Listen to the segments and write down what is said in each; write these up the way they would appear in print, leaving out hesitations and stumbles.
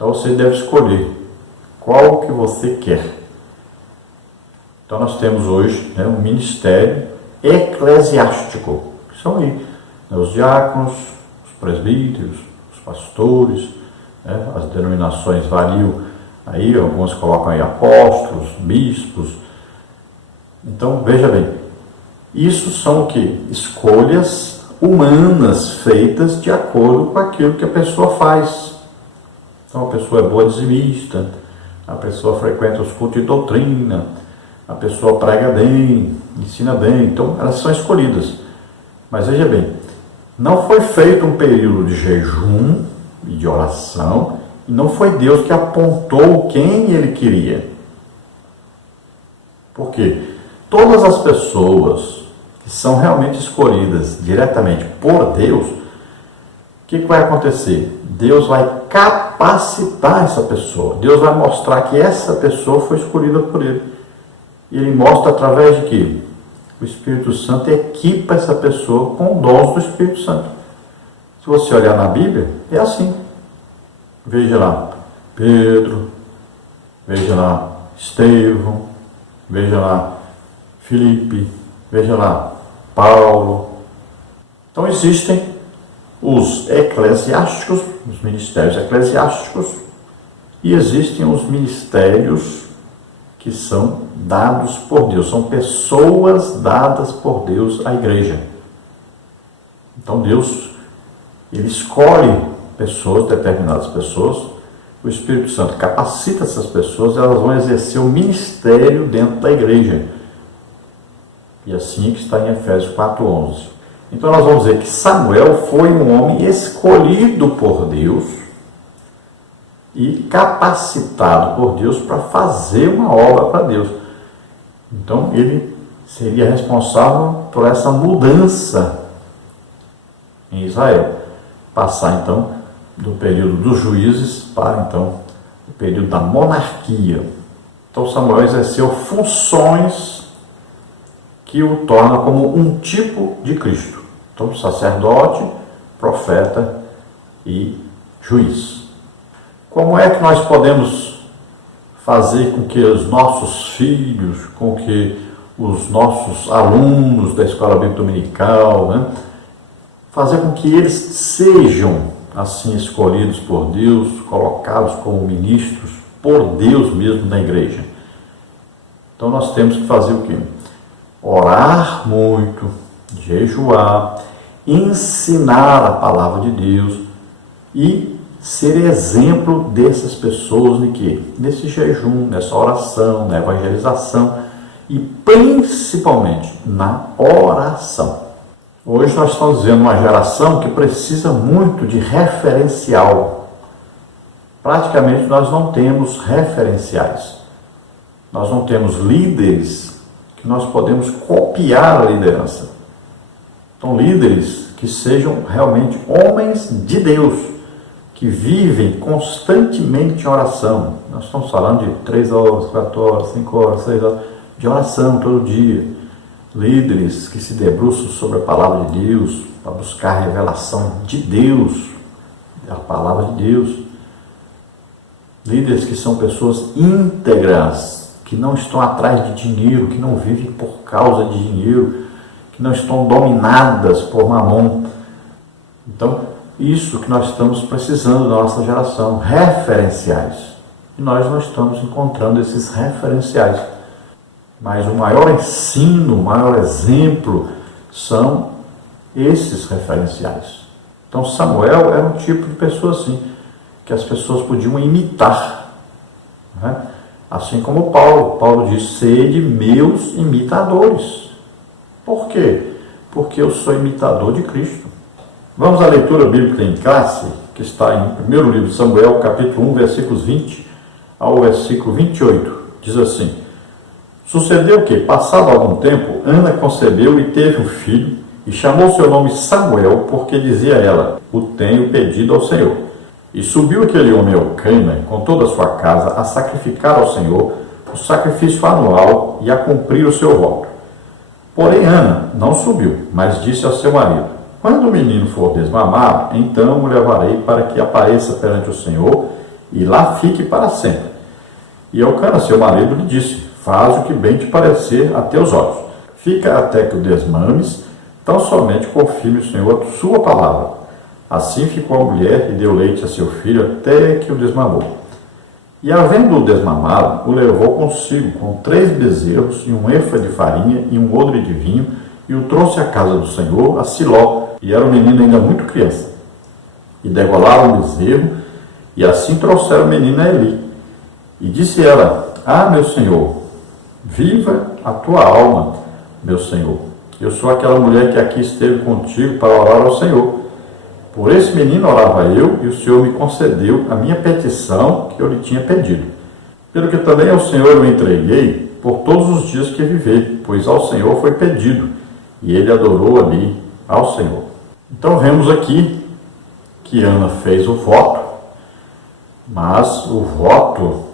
Então você deve escolher qual que você quer. Então nós temos hoje, né, um ministério eclesiástico, que são aí, né, os diáconos, os presbíteros, os pastores, né, as denominações variam aí, alguns colocam aí apóstolos, bispos. Então veja bem, isso são o que? Escolhas humanas feitas de acordo com aquilo que a pessoa faz. Então a pessoa é boa dizimista, a pessoa frequenta os cultos de doutrina, a pessoa prega bem, ensina bem, então elas são escolhidas. Mas veja bem, não foi feito um período de jejum e de oração, e não foi Deus que apontou quem Ele queria. Por quê? Todas as pessoas que são realmente escolhidas diretamente por Deus, o que vai acontecer? Deus vai capacitar essa pessoa. Deus vai mostrar que essa pessoa foi escolhida por Ele. E Ele mostra através de quê? O Espírito Santo equipa essa pessoa com dons do Espírito Santo. Se você olhar na Bíblia, é assim. Veja lá Pedro, veja lá Estevão, veja lá Filipe, veja lá Paulo. Então existem os eclesiásticos, os ministérios eclesiásticos, e existem os ministérios que são dados por Deus, são pessoas dadas por Deus à igreja. Então Deus, Ele escolhe pessoas, determinadas pessoas, o Espírito Santo capacita essas pessoas, elas vão exercer o ministério dentro da igreja. E assim que está em Efésios 4:11. Então nós vamos dizer que Samuel foi um homem escolhido por Deus e capacitado por Deus para fazer uma obra para Deus. Então ele seria responsável por essa mudança em Israel. Passar então do período dos juízes para então o período da monarquia. Então Samuel exerceu funções que o torna como um tipo de Cristo. Então sacerdote, profeta e juiz. Como é que nós podemos fazer com que os nossos filhos, com que os nossos alunos da Escola Bíblica Dominical, né, fazer com que eles sejam assim escolhidos por Deus, colocados como ministros por Deus mesmo na igreja? Então nós temos que fazer o quê? Orar muito, jejuar, ensinar a palavra de Deus e ser exemplo dessas pessoas em quê? Nesse jejum, nessa oração, na evangelização e principalmente na oração. Hoje nós estamos vivendo uma geração que precisa muito de referencial. Praticamente nós não temos referenciais. Nós não temos líderes que nós podemos copiar a liderança. Então, líderes que sejam realmente homens de Deus, que vivem constantemente em oração. Nós estamos falando de 3 horas, 4 horas, 5 horas, 6 horas de oração todo dia. Líderes que se debruçam sobre a palavra de Deus, para buscar a revelação de Deus, a palavra de Deus. Líderes que são pessoas íntegras, que não estão atrás de dinheiro, que não vivem por causa de dinheiro, que não estão dominadas por mamon. Então, isso que nós estamos precisando da nossa geração, referenciais. E nós não estamos encontrando esses referenciais. Mas o maior ensino, o maior exemplo são esses referenciais. Então Samuel era um tipo de pessoa assim, que as pessoas podiam imitar, né? Assim como Paulo diz, sede meus imitadores. Por quê? Porque eu sou imitador de Cristo. Vamos à leitura bíblica em classe, que está em 1º livro de Samuel, capítulo 1, versículos 20 ao versículo 28. Diz assim: sucedeu que, passado algum tempo, Ana concebeu e teve um filho, e chamou seu nome Samuel, porque dizia ela, o tenho pedido ao Senhor. E subiu aquele homem Eucana, com toda a sua casa, a sacrificar ao Senhor o sacrifício anual e a cumprir o seu voto. Porém Ana não subiu, mas disse ao seu marido: quando o menino for desmamado, então o levarei para que apareça perante o Senhor, e lá fique para sempre. E Elcana, seu marido, lhe disse: faz o que bem te parecer a teus olhos. Fica até que o desmames, tão somente confirme o Senhor a sua palavra. Assim ficou a mulher e deu leite a seu filho até que o desmamou. E havendo-o desmamado, o levou consigo com 3 bezerros e um efa de farinha e um odre de vinho, e o trouxe à casa do Senhor, a Siló, e era um menino ainda muito criança. E degolaram o bezerro, e assim trouxeram o menino a Eli. E disse ela: ah, meu senhor, viva a tua alma, meu senhor. Eu sou aquela mulher que aqui esteve contigo para orar ao Senhor. Por esse menino orava eu, e o Senhor me concedeu a minha petição que eu lhe tinha pedido. Pelo que também ao Senhor eu entreguei por todos os dias que viver, pois ao Senhor foi pedido, e ele adorou ali ao Senhor. Então vemos aqui que Ana fez o voto, mas o voto,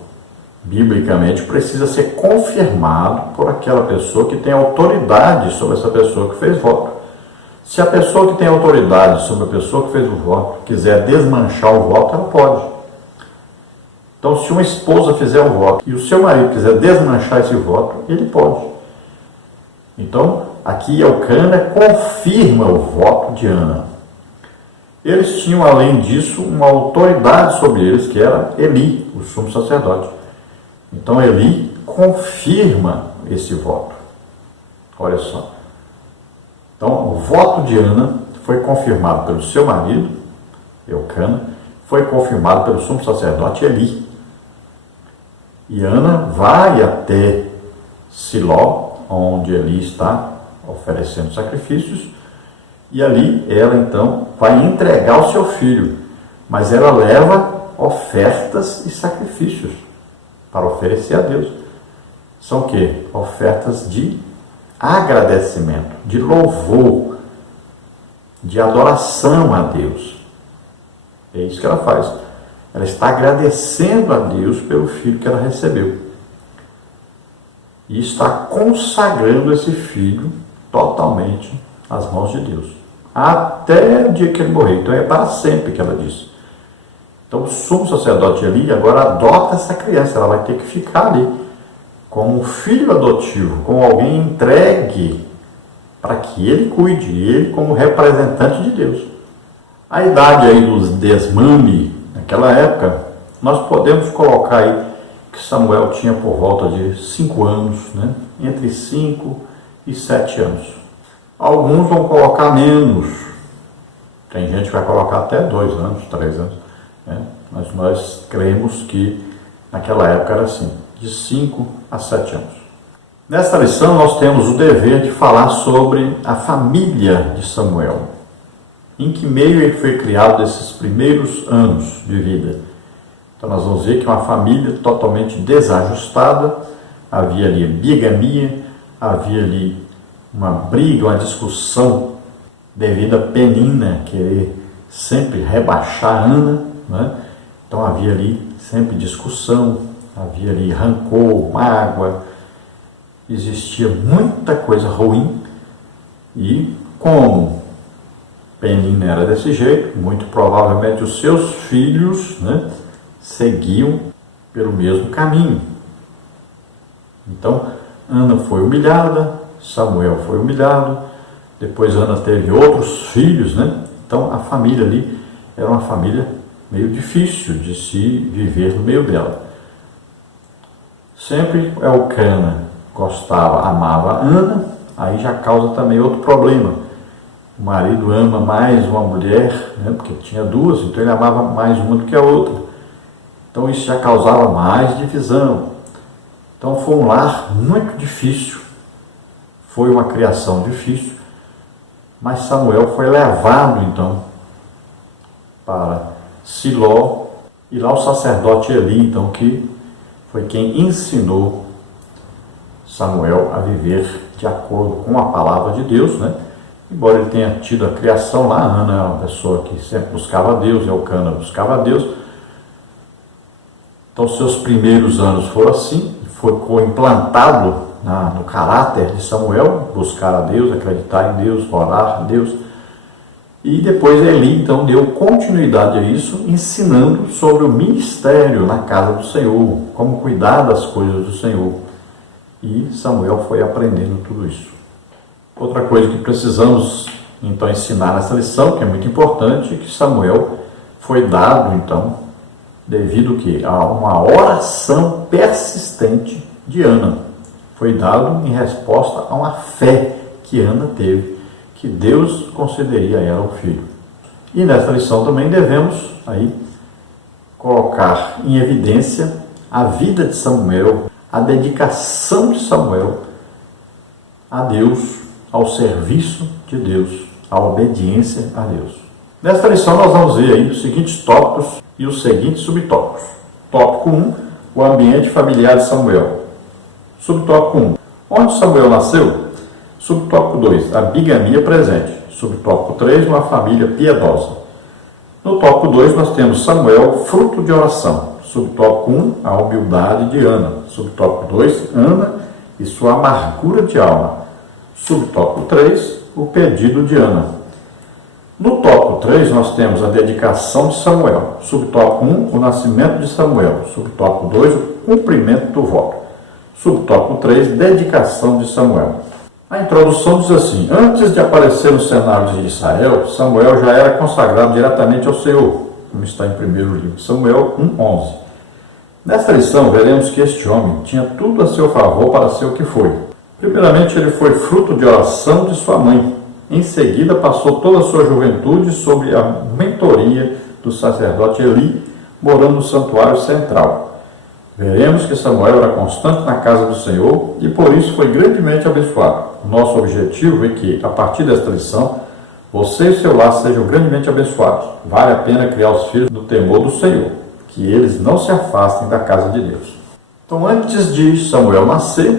biblicamente, precisa ser confirmado por aquela pessoa que tem autoridade sobre essa pessoa que fez voto. Se a pessoa que tem autoridade sobre a pessoa que fez o voto quiser desmanchar o voto, ela pode. Então, se uma esposa fizer o voto e o seu marido quiser desmanchar esse voto, ele pode. Então, aqui Elcana confirma o voto de Ana. Eles tinham, além disso, uma autoridade sobre eles, que era Eli, o sumo sacerdote. Então, Eli confirma esse voto. Olha só. Então, o voto de Ana foi confirmado pelo seu marido, Elcana, foi confirmado pelo sumo sacerdote Eli. E Ana vai até Siló, onde Eli está oferecendo sacrifícios, e ali ela então vai entregar o seu filho, mas ela leva ofertas e sacrifícios para oferecer a Deus. São o quê? Ofertas de agradecimento, de louvor, de adoração a Deus. É isso que ela faz. Ela está agradecendo a Deus pelo filho que ela recebeu. E está consagrando esse filho totalmente às mãos de Deus. Até o dia que ele morrer. Então é para sempre que ela disse. Então o sumo sacerdote ali agora adota essa criança. Ela vai ter que ficar ali como um filho adotivo, como alguém entregue para que ele cuide, ele como representante de Deus. A idade aí dos desmame, naquela época, nós podemos colocar aí que Samuel tinha por volta de 5 anos, né? Entre 5 e 7 anos. Alguns vão colocar menos, tem gente que vai colocar até 2 anos, 3 anos, né? Mas nós cremos que naquela época era assim, de 5 a 7 anos. Nesta lição nós temos o dever de falar sobre a família de Samuel. Em que meio ele foi criado nesses primeiros anos de vida. Então nós vamos ver que é uma família totalmente desajustada, havia ali bigamia, havia ali uma briga, uma discussão devido a Penina querer sempre rebaixar Ana, né? Então havia ali sempre discussão, havia ali rancor, mágoa, existia muita coisa ruim, e como Penina era desse jeito, muito provavelmente os seus filhos, né, seguiam pelo mesmo caminho. Então Ana foi humilhada, Samuel foi humilhado, depois Ana teve outros filhos, né? Então a família ali era uma família meio difícil de se viver no meio dela. Sempre Elcana gostava, amava Ana, aí já causa também outro problema. O marido ama mais uma mulher, né, porque tinha 2, então ele amava mais uma do que a outra. Então isso já causava mais divisão. Então foi um lar muito difícil, foi uma criação difícil, mas Samuel foi levado então para Siló, e lá o sacerdote Eli, então, que foi quem ensinou Samuel a viver de acordo com a palavra de Deus, né? Embora ele tenha tido a criação lá, Ana era uma pessoa que sempre buscava a Deus, Elcana buscava a Deus. Então seus primeiros anos foram assim, ficou implantado no caráter de Samuel, buscar a Deus, acreditar em Deus, orar a Deus. E depois Eli, então, deu continuidade a isso, ensinando sobre o ministério na casa do Senhor, como cuidar das coisas do Senhor. E Samuel foi aprendendo tudo isso. Outra coisa que precisamos, então, ensinar nessa lição, que é muito importante, é que Samuel foi dado, então, devido que a uma oração persistente de Ana. Foi dado em resposta a uma fé que Ana teve, que Deus concederia a ela um filho. E nessa lição também devemos aí colocar em evidência a vida de Samuel, a dedicação de Samuel a Deus, ao serviço de Deus, à obediência a Deus. Nesta lição nós vamos ver aí os seguintes tópicos e os seguintes subtópicos. Tópico 1, o ambiente familiar de Samuel. Subtópico 1, onde Samuel nasceu? Subtópico 2, a bigamia presente. Subtópico 3, uma família piedosa. No tópico 2 nós temos Samuel, fruto de oração. Subtópico 1, a humildade de Ana. Subtópico 2, Ana e sua amargura de alma. Subtópico 3, o pedido de Ana. No tópico 3, nós temos a dedicação de Samuel. Subtópico 1, o nascimento de Samuel. Subtópico 2, o cumprimento do voto. Subtópico 3, dedicação de Samuel. A introdução diz assim: antes de aparecer no cenário de Israel, Samuel já era consagrado diretamente ao Senhor, como está em 1º livro, Samuel 1:11. Nesta lição, veremos que este homem tinha tudo a seu favor para ser o que foi. Primeiramente, ele foi fruto de oração de sua mãe. Em seguida, passou toda a sua juventude sob a mentoria do sacerdote Eli, morando no santuário central. Veremos que Samuel era constante na casa do Senhor e por isso foi grandemente abençoado. O nosso objetivo é que, a partir desta lição, você e seu lar sejam grandemente abençoados. Vale a pena criar os filhos no temor do Senhor, que eles não se afastem da casa de Deus. Então, antes de Samuel nascer,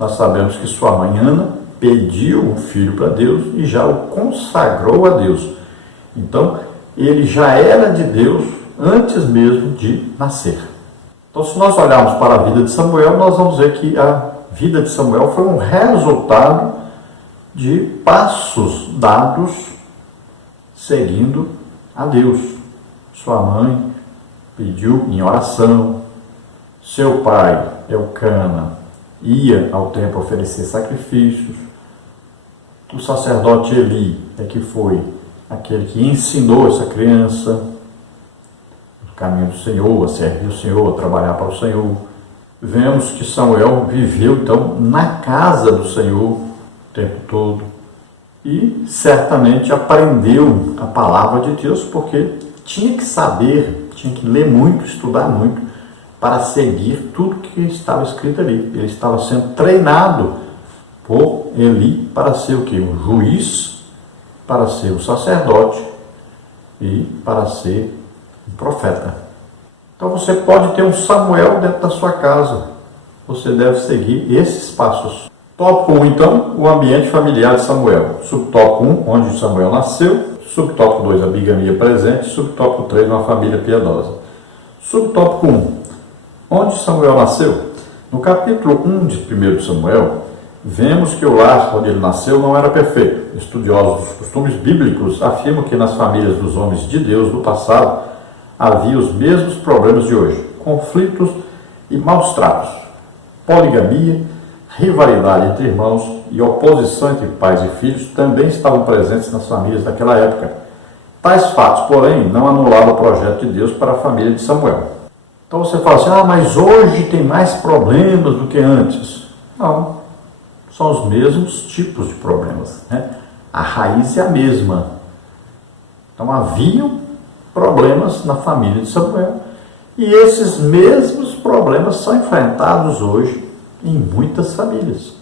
nós sabemos que sua mãe Ana pediu um filho para Deus e já o consagrou a Deus. Então, ele já era de Deus antes mesmo de nascer. Então, se nós olharmos para a vida de Samuel, nós vamos ver que a vida de Samuel foi um resultado de passos dados seguindo a Deus. Sua mãe pediu em oração, seu pai, Elcana, ia ao templo oferecer sacrifícios, o sacerdote Eli é que foi aquele que ensinou essa criança o caminho do Senhor, a servir o Senhor, a trabalhar para o Senhor. Vemos que Samuel viveu então na casa do Senhor o tempo todo e certamente aprendeu a palavra de Deus, porque tinha que saber, tinha que ler muito, estudar muito para seguir tudo que estava escrito ali. Ele estava sendo treinado por Eli para ser o quê? Um juiz, para ser um sacerdote e para ser um profeta. Então você pode ter um Samuel dentro da sua casa. Você deve seguir esses passos. Tópico 1, então, o ambiente familiar de Samuel. Subtópico 1, onde Samuel nasceu. Subtópico 2, a bigamia presente. Subtópico 3, uma família piedosa. Subtópico 1, onde Samuel nasceu. No capítulo 1 de 1 Samuel, vemos que o lar onde ele nasceu não era perfeito. Estudiosos dos costumes bíblicos afirmam que nas famílias dos homens de Deus do passado havia os mesmos problemas de hoje: conflitos e maus tratos, poligamia, rivalidade entre irmãos e oposição entre pais e filhos também estavam presentes nas famílias daquela época. Tais fatos, porém, não anularam o projeto de Deus para a família de Samuel. Então você fala assim: mas hoje tem mais problemas do que antes. Não, são os mesmos tipos de problemas, né? A raiz é a mesma. Então haviam problemas na família de Samuel e esses mesmos problemas são enfrentados hoje em muitas famílias.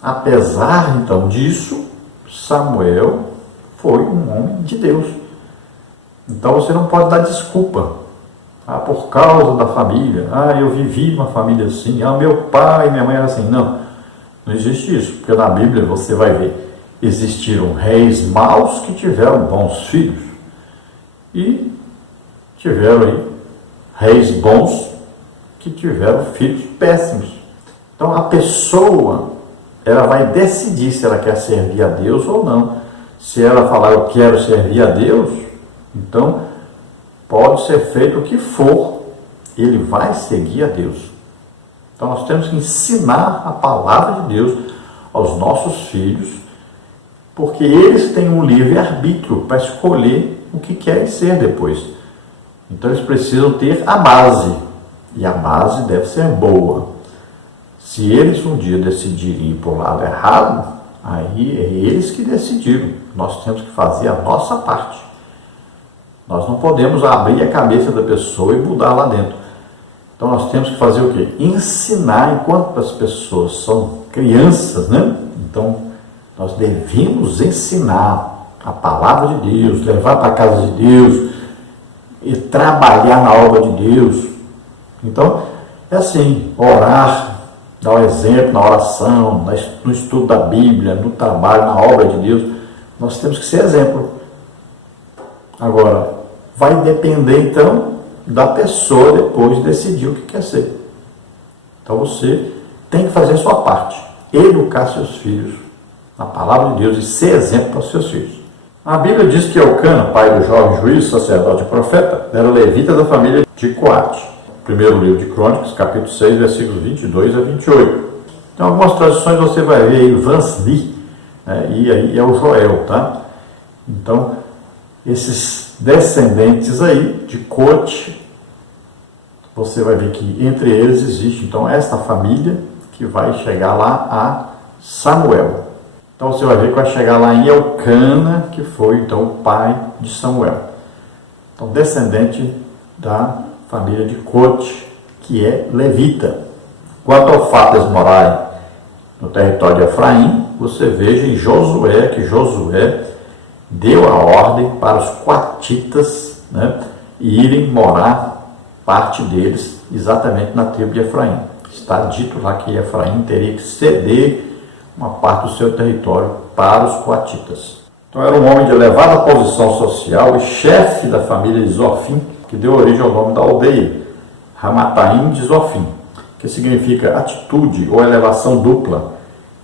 Apesar então disso, Samuel foi um homem de Deus. Então você não pode dar desculpa. Por causa da família. Eu vivi uma família assim. Meu pai e minha mãe eram assim. Não existe isso. Porque na Bíblia você vai ver, existiram reis maus que tiveram bons filhos. E tiveram aí reis bons que tiveram filhos péssimos. Então a pessoa, ela vai decidir se ela quer servir a Deus ou não, Se ela falar eu quero servir a Deus, então pode ser feito o que for, ele vai seguir a Deus. Então nós temos que ensinar a palavra de Deus aos nossos filhos, porque eles têm um livre-arbítrio para escolher o que querem ser depois. Então eles precisam ter a base, e a base deve ser boa. Se eles um dia decidirem ir para o lado errado, aí é eles que decidiram. Nós temos que fazer a nossa parte. Nós não podemos abrir a cabeça da pessoa e mudar lá dentro. Então nós temos que fazer o quê? Ensinar enquanto as pessoas são crianças, né? Então nós devemos ensinar a palavra de Deus, levar para a casa de Deus e trabalhar na obra de Deus. Então é assim, orar, dar o exemplo na oração, no estudo da Bíblia, no trabalho, na obra de Deus. Nós temos que ser exemplo. Agora, vai depender então da pessoa depois decidir o que quer ser. Então você tem que fazer a sua parte, educar seus filhos na palavra de Deus e ser exemplo para os seus filhos. A Bíblia diz que Elcana, pai do jovem juiz, sacerdote e profeta, era levita da família de Coate. Primeiro livro de Crônicas, capítulo 6, versículos 22 a 28. Tem algumas tradições, você vai ver aí Vansli, né? E aí é o Joel, tá? Então, esses descendentes aí de Coate, você vai ver que entre eles existe então esta família que vai chegar lá a Samuel. Então você vai ver que vai chegar lá em Elcana, que foi então o pai de Samuel. Então descendente da família de Coate, que é levita. Quanto ao fato de eles morarem no território de Efraim, você veja em Josué que Josué deu a ordem para os coatitas, né, irem morar, parte deles, exatamente na tribo de Efraim. Está dito lá que Efraim teria que ceder uma parte do seu território para os coatitas. Então era um homem de elevada posição social e chefe da família de Zofim, que deu origem ao nome da aldeia, Ramataim de Zofim, que significa atitude ou elevação dupla.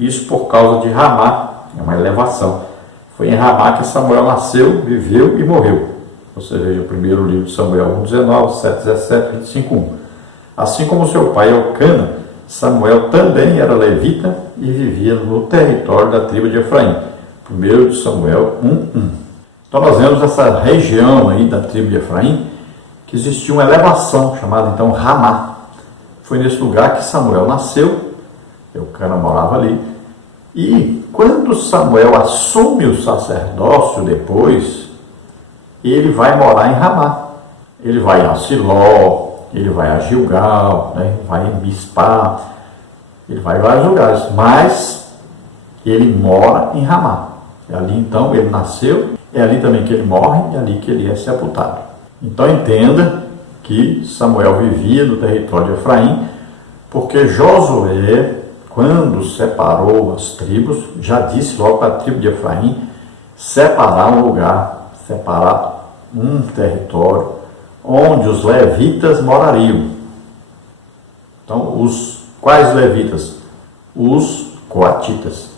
Isso por causa de Ramá, é uma elevação. Foi em Ramá que Samuel nasceu, viveu e morreu. Você veja o primeiro livro de Samuel 1:19, 7:17, 25:1. Assim como seu pai Elcana, Samuel também era levita e vivia no território da tribo de Efraim. Primeiro de Samuel 1:1. Então nós vemos essa região aí da tribo de Efraim, que existia uma elevação chamada então Ramá. Foi nesse lugar que Samuel nasceu, Elcana morava ali, e quando Samuel assume o sacerdócio depois, ele vai morar em Ramá. Ele vai a Siló, ele vai a Gilgal, né? Vai em Mispá, ele vai em vários lugares, mas ele mora em Ramá. É ali então ele nasceu, é ali também que ele morre, é ali que ele é sepultado. Então entenda que Samuel vivia no território de Efraim, porque Josué, quando separou as tribos, já disse logo para a tribo de Efraim separar um lugar, separar um território onde os levitas morariam. Então, quais levitas? Os coatitas.